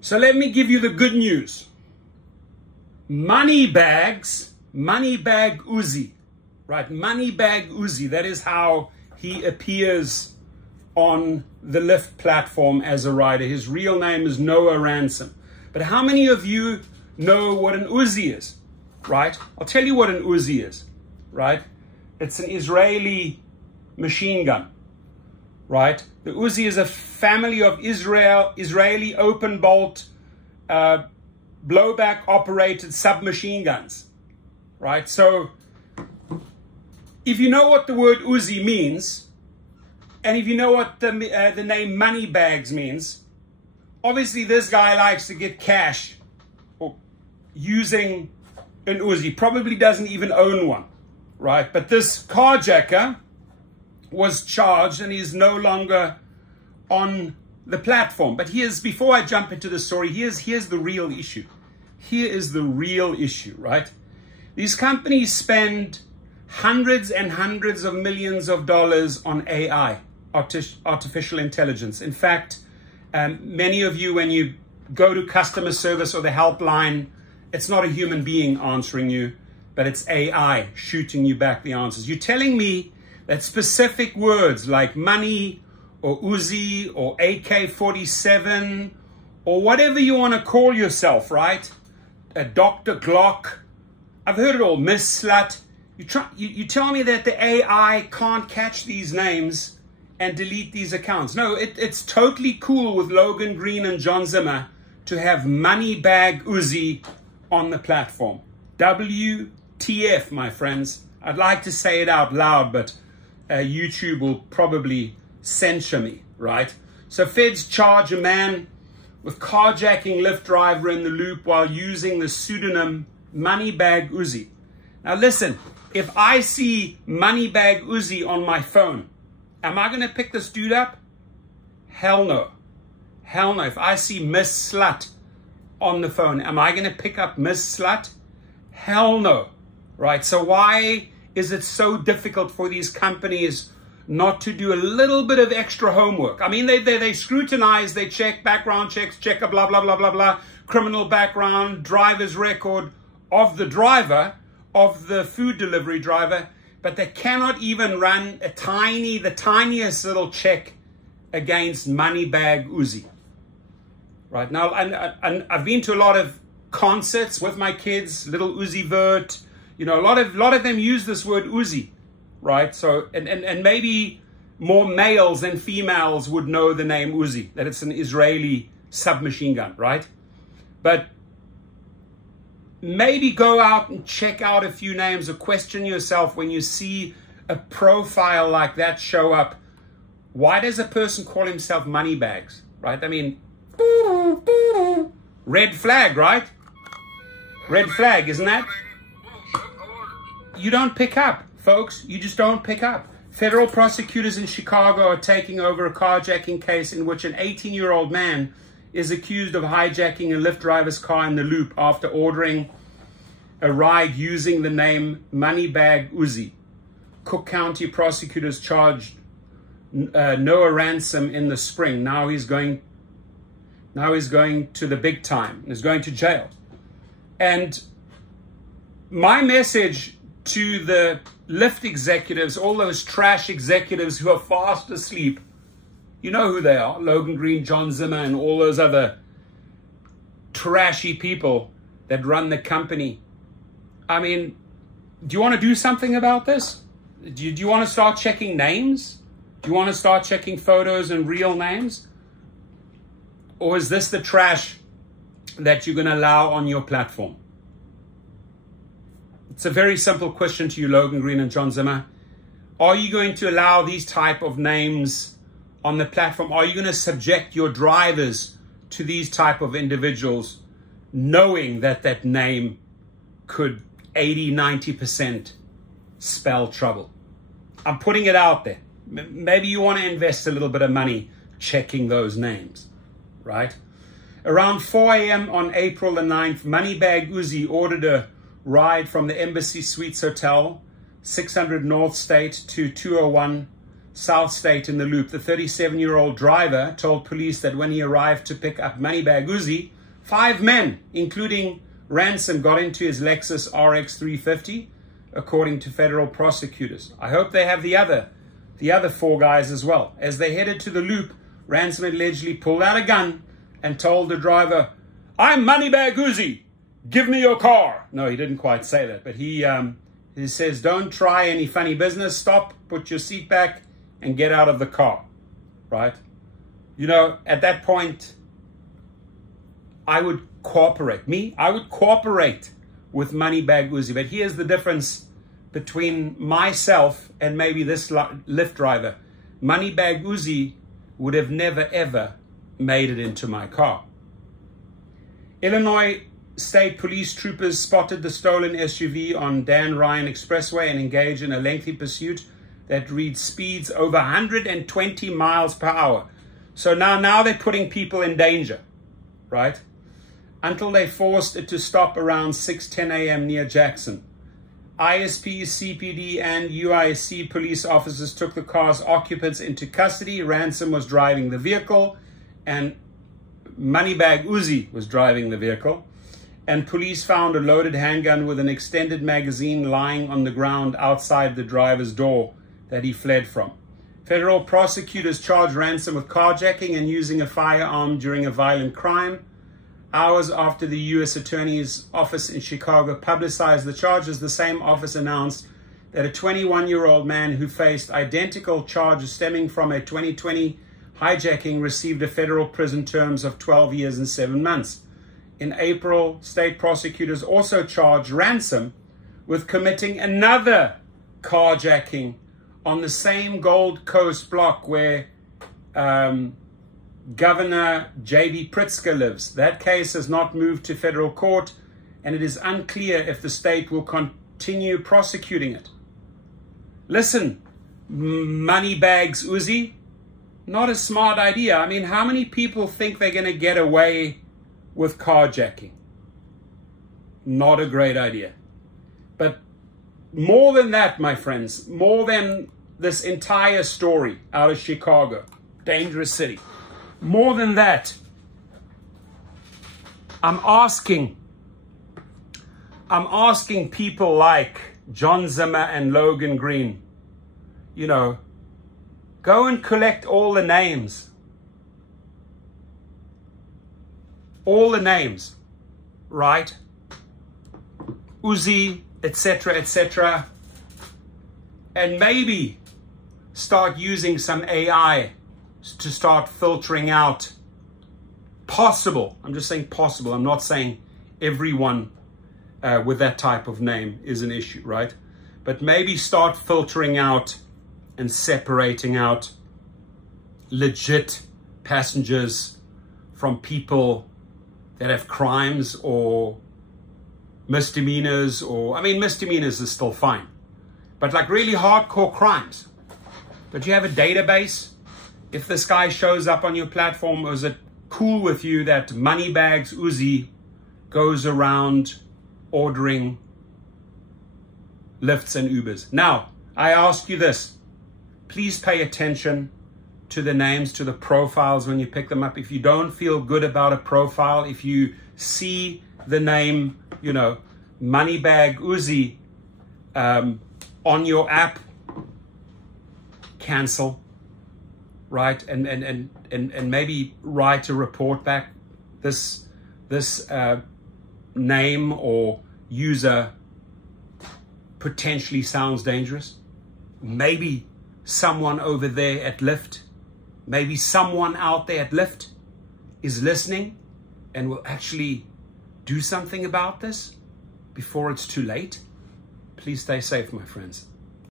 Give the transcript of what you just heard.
So let me give you the good news. MONEYBAG Uzi, right? MONEYBAG Uzi, that is how he appears on the Lyft platform as a rider. His real name is Noah Ransom. But how many of you know what an Uzi is, right? I'll tell you what an Uzi is, right? It's an Israeli machine gun, right? The Uzi is a family of Israeli open bolt, blowback operated submachine guns, right? So if you know what the word Uzi means, and if you know what the name MONEYBAGS means, obviously this guy likes to get cash using an Uzi. Probably doesn't even own one, right? But this carjacker was charged and is no longer on the platform. But before I jump into the story, here's the real issue. Here is the real issue, right? These companies spend hundreds and hundreds of millions of dollars on AI, artificial intelligence. In fact, many of you, when you go to customer service or the helpline, it's not a human being answering you, but it's AI shooting you back the answers. You're telling me that specific words like money or Uzi or AK-47 or whatever you want to call yourself, right? A Dr. Glock. I've heard it all. Miss Slut. You tell me that the AI can't catch these names and delete these accounts. No, it's totally cool with Logan Green and John Zimmer to have MONEYBAG Uzi on the platform. WTF, my friends. I'd like to say it out loud, but YouTube will probably censure me, right? So feds charge a man with carjacking Lyft driver in the loop while using the pseudonym MONEYBAG Uzi. Now listen, if I see MONEYBAG Uzi on my phone, am I going to pick this dude up? Hell no. Hell no. If I see Miss Slut on the phone, am I going to pick up Miss Slut? Hell no. Right? So why is it so difficult for these companies not to do a little bit of extra homework? I mean, they scrutinize, they check background checks, check a blah, blah, blah, blah, blah, criminal background, driver's record of the driver, of the food delivery driver, but they cannot even run the tiniest little check against MONEYBAG Uzi. Right now, and I've been to a lot of concerts with my kids, little Uzi Vert, you know, a lot of them use this word Uzi, right? So, and maybe more males than females would know the name Uzi, that it's an Israeli submachine gun, right? But maybe go out and check out a few names or question yourself when you see a profile like that show up. Why does a person call himself Moneybags, right? I mean, red flag, right? Red flag, isn't that? You don't pick up, folks. You just don't pick up. Federal prosecutors in Chicago are taking over a carjacking case in which an 18-year-old man is accused of hijacking a Lyft driver's car in the loop after ordering a ride using the name MONEYBAG Uzi. Cook County prosecutors charged Noah Ransom in the spring. Now he's going to the big time. He's going to jail. And my message to the Lyft executives, all those trash executives who are fast asleep, you know who they are, Logan Green, John Zimmer, and all those other trashy people that run the company. I mean, do you want to do something about this? Do you want to start checking names? Do you want to start checking photos and real names? Or is this the trash that you're going to allow on your platform? It's a very simple question to you, Logan Green and John Zimmer. Are you going to allow these type of names on the platform? Are you going to subject your drivers to these type of individuals, knowing that that name could 80–90% spell trouble? I'm putting it out there. Maybe you want to invest a little bit of money checking those names, right? Around 4 a.m. on April the 9th, MONEYBAG Uzi ordered a ride from the Embassy Suites Hotel, 600 North State to 201 South State in the Loop. The 37-year-old driver told police that when he arrived to pick up MONEYBAGG UZI, 5 men, including Ransom, got into his Lexus RX 350, according to federal prosecutors. I hope they have the other 4 guys as well. As they headed to the Loop, Ransom allegedly pulled out a gun and told the driver, "I'm MONEYBAGG UZI, give me your car." No, he didn't quite say that, but he says, "Don't try any funny business, stop, put your seat back, and get out of the car," right? You know, at that point, I would cooperate. I would cooperate with MONEYBAGG UZI. But here's the difference between myself and maybe this Lyft driver. MONEYBAGG UZI would have never, ever made it into my car. Illinois State Police troopers spotted the stolen SUV on Dan Ryan Expressway and engaged in a lengthy pursuit that reads speeds over 120 miles per hour. So now they're putting people in danger, right? Until they forced it to stop around 6:10 a.m. near Jackson. ISP, CPD, and UIC police officers took the car's occupants into custody. Ransom was driving the vehicle, and MONEYBAGG UZI was driving the vehicle. And police found a loaded handgun with an extended magazine lying on the ground outside the driver's door that he fled from. Federal prosecutors charged Ransom with carjacking and using a firearm during a violent crime. Hours after the U.S. Attorney's Office in Chicago publicized the charges, the same office announced that a 21-year-old man who faced identical charges stemming from a 2020 hijacking received a federal prison terms of 12 years and 7 months. In April, state prosecutors also charged Ransom with committing another carjacking on the same Gold Coast block where Governor J.B. Pritzker lives. That case has not moved to federal court, and it is unclear if the state will continue prosecuting it. Listen, MONEYBAGG UZI, not a smart idea. I mean, how many people think they're going to get away with carjacking? Not a great idea. But more than that, my friends, more than this entire story out of Chicago, dangerous city, more than that, I'm asking people like John Zimmer and Logan Green, you know, go and collect all the names. All the names, right? Uzi, etc., etc. And maybe start using some AI to start filtering out possible. I'm just saying possible. I'm not saying everyone with that type of name is an issue, right? But maybe start filtering out and separating out legit passengers from people that have crimes or misdemeanors, or, I mean, misdemeanors is still fine, but like really hardcore crimes. But you have a database. If this guy shows up on your platform, is it cool with you that MONEYBAGG UZI goes around ordering Lyfts and Ubers? Now, I ask you this. Please pay attention to the names, to the profiles when you pick them up. If you don't feel good about a profile, if you see the name, you know, MONEYBAGG UZI on your app, cancel, right? And maybe write a report back. This name or user potentially sounds dangerous. Maybe someone over there at Lyft, maybe someone out there at Lyft is listening and will actually do something about this before it's too late. Please stay safe, my friends.